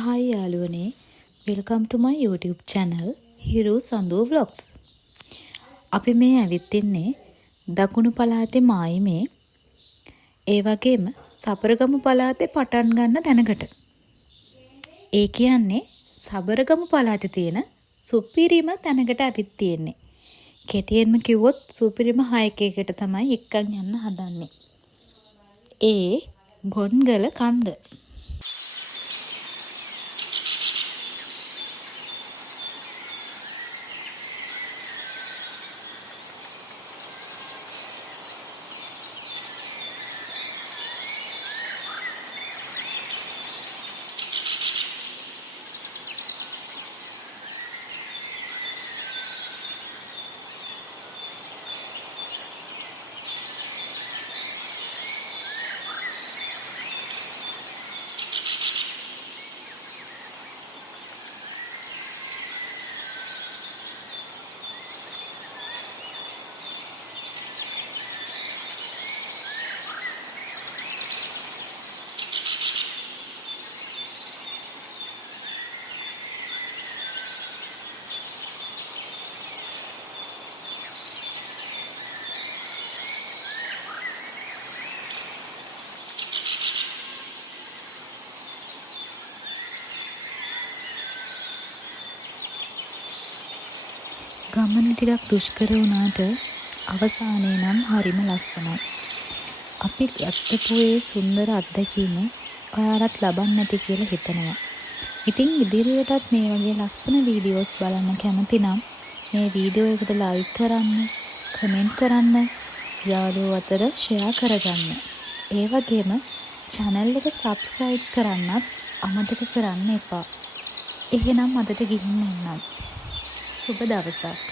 Hi යාළුවනේ, welcome to my YouTube channel Hiru Sandu Vlogs. අපි මේ ඇවිත් ඉන්නේ දකුණු පළාතේ මායිමේ ඒ වගේම සබරගමු පළාතේ පටන් ගන්න තැනකට. ඒ කියන්නේ සබරගමු පළාතේ තියෙන සුපිරිම තැනකට ඇවිත් තියෙන්නේ. කෙටියෙන්ම කිව්වොත් සුපිරිම හයිකේකට තමයි එක්කන් යන්න හදන්නේ. ඒ ගොන්ගල කන්ද. ගමන ටිකක් දුෂ්කර වුණාට අවසානයේ නම් හරිම ලස්සනයි. අපි ගත්තපු ඒ සුන්දර අත්දැකීම ඔයාලත් ලබන්න ඇති කියලා හිතනවා. ඉතින් ඉදිරියටත් මේ වගේ ලස්සන වීඩියෝස් බලන්න කැමති නම් මේ වීඩියෝ එකට ලයික් කරන්න, කමෙන්ට් කරන්න, යාළුවෝ අතර ෂෙයා කරගන්න. ඒ වගේම channel එක subscribe කරන්නත් අමතක කරන්න එපා. එහෙනම් අදට ගිහින් එන්නම්. සුබ දවසක්.